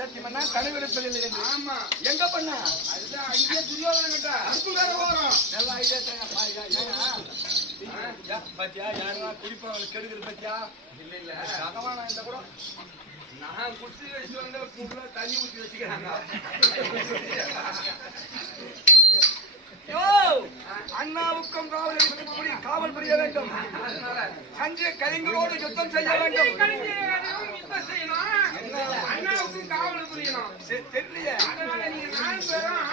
சத்தியமன்னா கனவிருப்பதில் ஆமா எங்க பண்ண அதுதான் ஐடியா துரியோதன கிட்ட அதுக்கு வேற வரோம் நல்ல ஐடியா பாத்தியா யாரா குடிப்பவங்க கெடுக்குது பாத்தியா இல்ல இல்ல பகவானா இந்த கூட நான் குடிச்சு வச்சு வந்த கூடுல தண்ணி ஊத்தி வச்சுக்கிறாங்க அண்ணாவுக்கும் காவல் புரிய வேண்டும் சஞ்சய கலிங்களோடு யுத்தம் செய்ய வேண்டும் அண்ணாவுக்கும் காவல் புரியணும் தெரியலையே அதனால நீங்க 4 பேரும்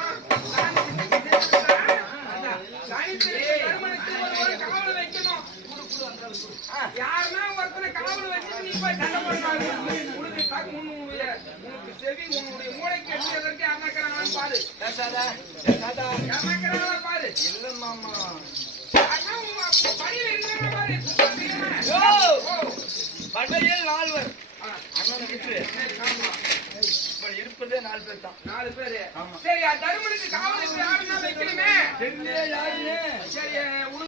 காவல் வைக்கணும் யாருன்னா ஒருத்தனை காவல் வச்சு நீ போய் சண்டை போடுறாங்க உனக்கு செவி உன்னுடைய மூளைக்கு எட்டுவதற்கு யாருனாக்கிறாங்கன்னு பாரு யாருனாக்கிறாங்களா பாரு இல்ல மாமா படையில் 4 பேர் அண்ணன் விட்டு இருப்பதே 4 பேர் தான் 4 பேரு சரி தருமனுக்கு காவலுக்கு யாருன்னா வைக்கணுமே யாருன்னு சரி